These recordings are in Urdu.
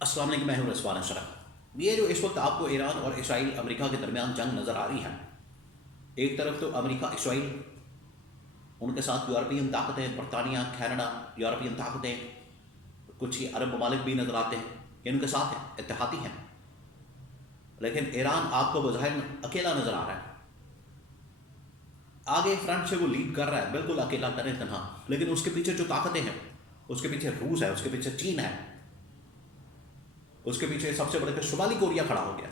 السلام علیکم، میں ہوں رضوان اشرف۔ یہ جو اس وقت آپ کو ایران اور اسرائیل امریکہ کے درمیان جنگ نظر آ رہی ہے، ایک طرف تو امریکہ اسرائیل، ان کے ساتھ یورپین طاقتیں، برطانیہ، کینیڈا، یورپین طاقتیں، کچھ عرب ممالک بھی نظر آتے ہیں، ان کے ساتھ ہیں، اتحادی ہیں۔ لیکن ایران آپ کو بظاہر اکیلا نظر آ رہا ہے، آگے فرنٹ سے وہ لیڈ کر رہا ہے، بالکل اکیلا تنے تنہا، لیکن اس کے پیچھے جو طاقتیں ہیں، اس کے پیچھے روس ہے، اس کے پیچھے چین ہے، اس کے پیچھے سب سے بڑے کہ شمالی کوریا کھڑا ہو گیا۔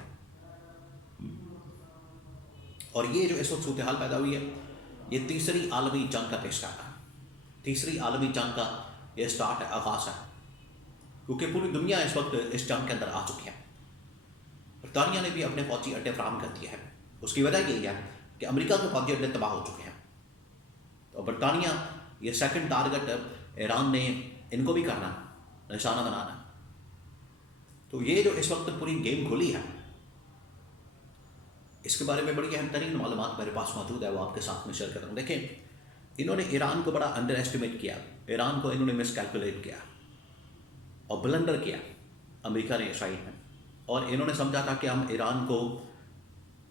اور یہ جو اس وقت صورتحال پیدا ہوئی ہے، یہ تیسری عالمی جنگ کا اسٹارٹ ہے، تیسری عالمی جنگ کا یہ اسٹارٹ ہے، آغاز ہے، کیونکہ پوری دنیا اس وقت اس جنگ کے اندر آ چکی ہے۔ برطانیہ نے بھی اپنے فوجی اڈے فراہم کر دیے ہیں، اس کی وجہ یہی ہے کہ امریکہ کے فوجی اڈے تباہ ہو چکے ہیں، اور برطانیہ یہ سیکنڈ ٹارگٹ ایران نے ان کو بھی کرنا، نشانہ بنانا۔ تو یہ جو اس وقت پوری گیم کھلی ہے، اس کے بارے میں بڑی اہم ترین معلومات میرے پاس موجود ہے، وہ آپ کے ساتھ میں شیئر کرتا ہوں۔ دیکھیں، انہوں نے ایران کو بڑا انڈر ایسٹیمیٹ کیا، ایران کو انہوں نے مس کیلکولیٹ کیا اور بلنڈر کیا، امریکہ نے، اسرائیل نے، اور انہوں نے سمجھا تھا کہ ہم ایران کو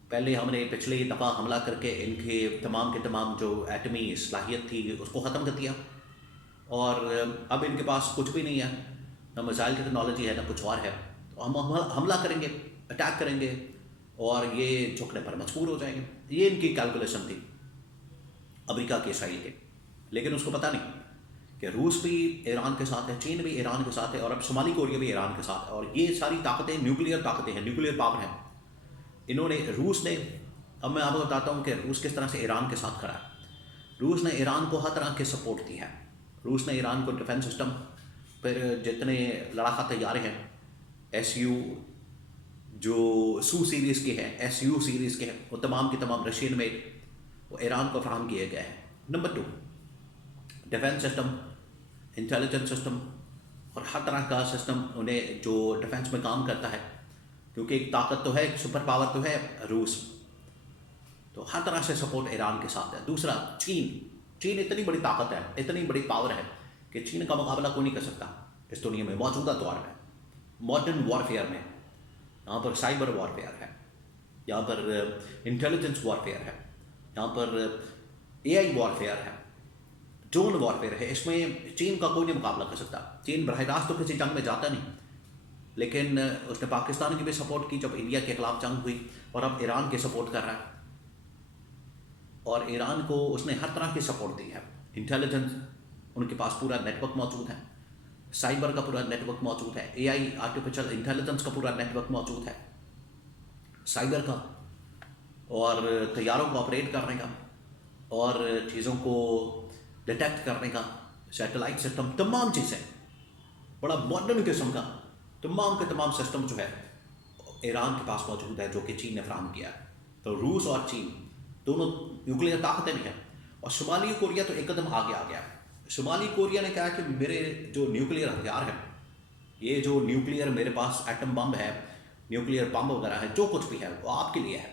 پہلے ہم نے پچھلی دفعہ حملہ کر کے ان کے تمام جو ایٹمی صلاحیت تھی اس کو ختم کر دیا، اور اب ان کے پاس کچھ بھی نہیں ہے، نہ میزائل کی ٹیکنالوجی ہے، نہ کچھ اور ہے، تو ہم حملہ کریں گے، اٹیک کریں گے، اور یہ جھکنے پر مجبور ہو جائیں گے۔ یہ ان کی کیلکولیشن تھی امریکہ کی، اسرائیل کے۔ لیکن اس کو پتہ نہیں کہ روس بھی ایران کے ساتھ ہے، چین بھی ایران کے ساتھ ہے، اور اب شمالی کوریا بھی ایران کے ساتھ ہے، اور یہ ساری طاقتیں نیوکلیئر طاقتیں ہیں، نیوکلیئر پاور ہیں۔ انہوں نے، روس نے، اب میں آپ کو بتاتا ہوں کہ روس کس طرح سے ایران کے ساتھ کھڑا ہے۔ روس نے ایران کو ہر طرح کی سپورٹ دی ہے، روس نے ایران کو ڈیفنس سسٹم، پھر جتنے لڑاکا طیارے ہیں، ایس یو جو سو سیریز کے ہیں، ایس یو سیریز کے ہیں، وہ تمام کی تمام رشین میڈ، وہ ایران کو فراہم کیے گئے ہیں۔ Number 2، defence system, intelligence system, اور ہر طرح کا سسٹم انہیں جو ڈیفنس میں کام کرتا ہے، کیونکہ ایک طاقت تو ہے، ایک سپر پاور تو ہے روس، تو ہر طرح سے سپورٹ ایران کے ساتھ ہے۔ دوسرا، چین اتنی بڑی طاقت ہے، اتنی بڑی پاور ہے کہ چین کا مقابلہ کوئی نہیں کر سکتا اس دنیا میں، موجودہ دور میں، ماڈرن وارفیئر میں۔ یہاں پر سائبر وارفیئر ہے، یہاں پر انٹیلیجنس وارفیئر ہے، یہاں پر اے آئی وارفیئر ہے، ڈرون وارفیئر ہے، اس میں چین کا کوئی نہیں مقابلہ کر سکتا۔ چین براہ راست تو کسی جنگ میں جاتا نہیں، لیکن اس نے پاکستان کی بھی سپورٹ کی جب انڈیا کے خلاف جنگ ہوئی، اور اب ایران کی سپورٹ کر رہا ہے، اور ایران کو اس نے ہر طرح کی سپورٹ دی ہے۔ انٹیلیجنس، ان کے پاس پورا نیٹ ورک موجود ہے، سائبر کا پورا نیٹ ورک موجود ہے، اے آئی آرٹیفیشل انٹیلیجنس کا پورا نیٹ ورک موجود ہے، سائبر کا، اور طیاروں کو آپریٹ کرنے کا، اور چیزوں کو ڈیٹیکٹ کرنے کا، سیٹلائٹ سسٹم، تمام چیزیں، بڑا ماڈرن قسم کا تمام کے تمام سسٹم جو ہے ایران کے پاس موجود ہے، جو کہ چین نے فراہم کیا ہے۔ تو روس اور چین دونوں نیوکلیئر طاقتیں بھی ہیں، اور شمالی کوریا تو ایک قدم آگے آ گیا ہے۔ شمالی کوریا نے کہا کہ میرے جو نیوکلیئر ہتھیار ہیں، یہ جو نیوکلیئر میرے پاس ایٹم بم ہے، نیوکلیئر بم وغیرہ ہے، جو کچھ بھی ہے وہ آپ کے لیے ہے،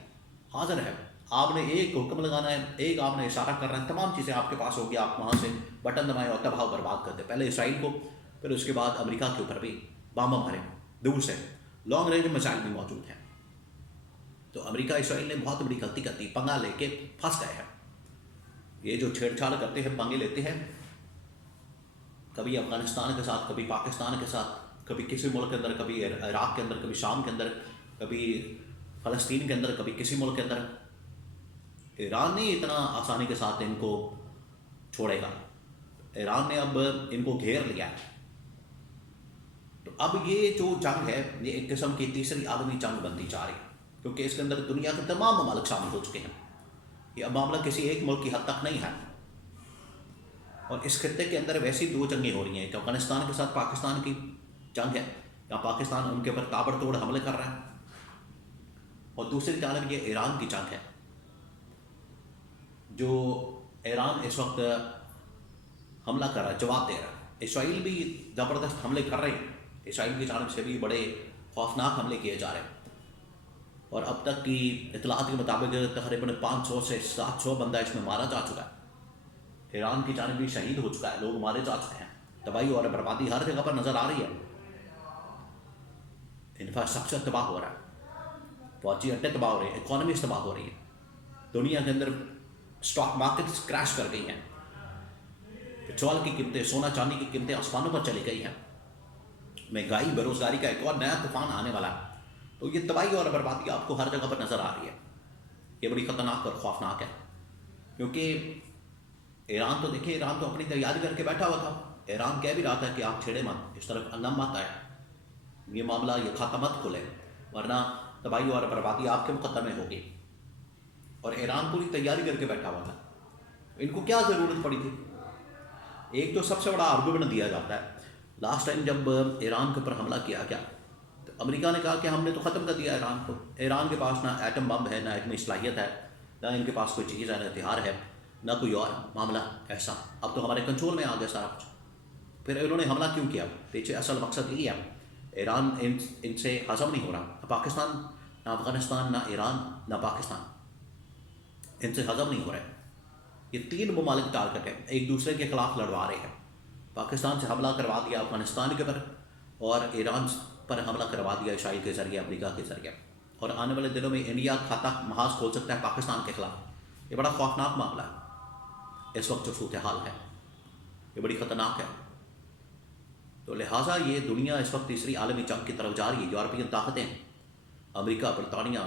حاضر ہے، آپ نے ایک حکم لگانا ہے، ایک آپ نے اشارہ کرنا ہے، تمام چیزیں آپ کے پاس ہوگی، آپ وہاں سے بٹن دبائیں اور تباہ و برباد کر دیں، پہلے اسرائیل کو، پھر اس کے بعد امریکہ کے اوپر بھی بم ماریں دور سے، لانگ رینج میزائل بھی موجود ہیں۔ تو امریکہ اسرائیل نے بہت بڑی غلطی کرتی، پنگا لے کے پھنس گئے ہیں۔ یہ جو چھیڑ چھاڑ کرتے ہیں، پنگے لیتے ہیں، کبھی افغانستان کے ساتھ، کبھی پاکستان کے ساتھ، کبھی کسی ملک کے اندر، کبھی عراق کے اندر، کبھی شام کے اندر، کبھی فلسطین کے اندر، کبھی کسی ملک کے اندر، ایران نہیں اتنا آسانی کے ساتھ ان کو چھوڑے گا، ایران نے اب ان کو گھیر لیا ہے۔ تو اب یہ جو جنگ ہے، یہ ایک قسم کی تیسری عالمی جنگ بنتی جا رہی ہے، کیونکہ اس کے اندر دنیا کے تمام ممالک شامل ہو چکے ہیں، یہ اب معاملہ کسی ایک ملک کی حد تک نہیں ہے۔ اور اس خطے کے اندر ویسی دو جنگیں ہو رہی ہیں، کہ افغانستان کے ساتھ پاکستان کی جنگ ہے، یا پاکستان ان کے اوپر تابڑ توڑ حملے کر رہا ہے، اور دوسری جانب یہ ایران کی جنگ ہے، جو ایران اس وقت حملہ کر رہا ہے، جواب دے رہا ہے۔ اسرائیل بھی زبردست حملے کر رہے ہیں، اسرائیل کی جانب سے بھی بڑے خوفناک حملے کیے جا رہے ہیں، اور اب تک کی اطلاعات کے مطابق تقریباً 500 سے 700 بندہ اس میں مارا جا چکا ہے، ایران کی جانب بھی شہید ہو چکا ہے، لوگ مارے جا چکے ہیں، تباہی اور بربادی ہر جگہ پر نظر آ رہی ہے۔ انفراسٹرکچر تباہ ہو رہا ہے، فوجی اڈے تباہ ہو رہے ہیں، اکانومیز تباہ ہو رہی ہے، دنیا کے اندر اسٹاک مارکیٹس کریش کر گئی ہیں، پٹرول کی قیمتیں، سونا چاندی کی قیمتیں آسمانوں پر چلی گئی ہیں، مہنگائی، بے روزگاری کا ایک اور نیا طوفان آنے والا ہے. تو یہ تباہی اور بربادی آپ کو ہر جگہ پر نظر آ رہی ہے. یہ بڑی خطرناک اور خوفناک ہے، کیونکہ ایران تو دیکھیں، ایران تو اپنی تیاری کر کے بیٹھا ہوا تھا. ایران کہہ بھی رہا تھا کہ آپ چھیڑے مت، اس طرف اللہ مت آئے، یہ معاملہ، یہ کھاتا مت کھلے، ورنہ تباہی اور بربادی آپ کے مقدمے ہوگی. اور ایران پوری تیاری کر کے بیٹھا ہوا تھا. ان کو کیا ضرورت پڑی تھی؟ ایک تو سب سے بڑا آرگومنٹ دیا جاتا ہے، لاسٹ ٹائم جب ایران کے اوپر حملہ کیا گیا تو امریکہ نے کہا کہ ہم نے تو ختم کر دیا ایران کو، ایران کے پاس نہ ایٹم بم ہے، نہ ایٹمی صلاحیت ہے، نہ ان کے پاس کوئی چیز ہے، نہ ہتھیار ہے، نہ کوئی اور معاملہ ایسا، اب تو ہمارے کنٹرول میں آ گیا سارا کچھ. پھر انہوں نے حملہ کیوں کیا؟ پیچھے اصل مقصد یہی ہے، ایران ان سے ہضم نہیں ہو رہا، نہ پاکستان، نہ افغانستان، نہ ایران، نہ پاکستان، ان سے ہضم نہیں ہو رہے. یہ تین ممالک ٹارگٹ ہیں، ایک دوسرے کے خلاف لڑوا رہے ہیں. پاکستان سے حملہ کروا دیا افغانستان کے اوپر، اور ایران پر حملہ کروا دیا اسرائیل کے ذریعے، امریکہ کے ذریعے. اور آنے والے دنوں میں انڈیا کھاتا محاذ کھول سکتا ہے پاکستان کے خلاف. یہ بڑا خوفناک معاملہ ہے اس وقت جو صورتحال ہے، یہ بڑی خطرناک ہے. تو لہٰذا یہ دنیا اس وقت تیسری عالمی جنگ کی طرف جا رہی ہے. یورپین طاقتیں، امریکہ، برطانیہ،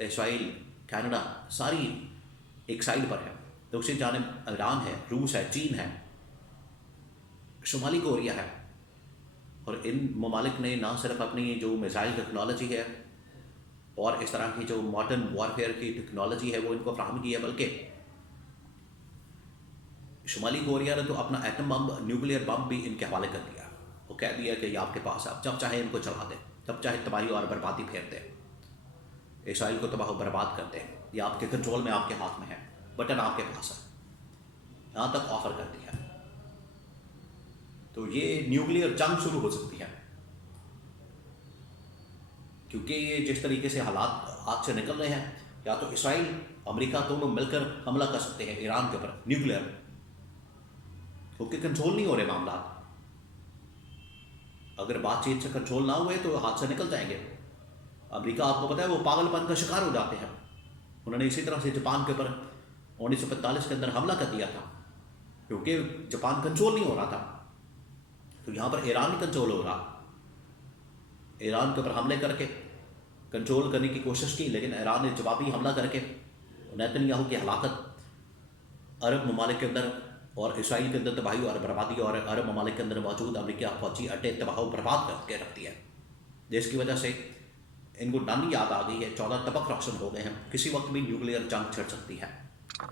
اسرائیل، کینیڈا، ساری ایک سائڈ پر ہے. دوسری جانب ایران ہے، روس ہے، چین ہے، شمالی کوریا ہے. اور ان ممالک نے نہ صرف اپنی جو میزائل ٹیکنالوجی ہے اور اس طرح کی جو ماڈرن وارفیئر کی ٹیکنالوجی ہے وہ ان کو فراہم کی ہے، بلکہ شمالی کوریا نے تو اپنا ایٹم بم، نیوکلیئر بم بھی ان کے حوالے کر دیا. وہ کہہ دیا کہ یہ آپ کے پاس ہے، آپ جب چاہے ان کو چلا دیں، جب چاہے تباہی اور بربادی پھیر دیں، اسرائیل کو تباہ و برباد کر دیں، یہ آپ کے کنٹرول میں، آپ کے ہاتھ میں ہے، بٹن آپ کے پاس ہے. یہاں تک آفر کر دیا. تو یہ نیوکلیئر جنگ شروع ہو سکتی ہے، کیونکہ یہ جس طریقے سے حالات ہاتھ سے نکل رہے ہیں، یا تو اسرائیل، امریکہ دونوں مل کر حملہ کر سکتے ہیں ایران کے اوپر نیوکلیئر، کیونکہ کنٹرول نہیں ہو رہے معاملات. اگر بات چیت سے کنٹرول نہ ہوئے تو ہاتھ سے نکل جائیں گے. امریکہ آپ کو پتہ ہے وہ پاگل پن کا شکار ہو جاتے ہیں. انہوں نے اسی طرح سے جاپان کے اوپر 1945 کے اندر حملہ کر دیا تھا، کیونکہ جاپان کنٹرول نہیں ہو رہا تھا. تو یہاں پر ایران ہی کنٹرول ہو رہا. ایران کے اوپر حملے کر کے کنٹرول کرنے کی کوشش کی، لیکن ایران نے جوابی حملہ کر کے نیتن یاہو کی ہلاکت، عرب ممالک کے اندر اور اسرائیل کے اندر تباہی اور بربادی، اور عرب ممالک کے اندر موجود امریکہ فوجی اڈے تباہ و برباد کر کے رکھ دیا، جس کی وجہ سے ان کو نانی یاد آ گئی ہے. 14 تبک روشن ہو گئے ہیں. کسی وقت بھی نیوکلیئر جنگ چھڑ سکتی ہے.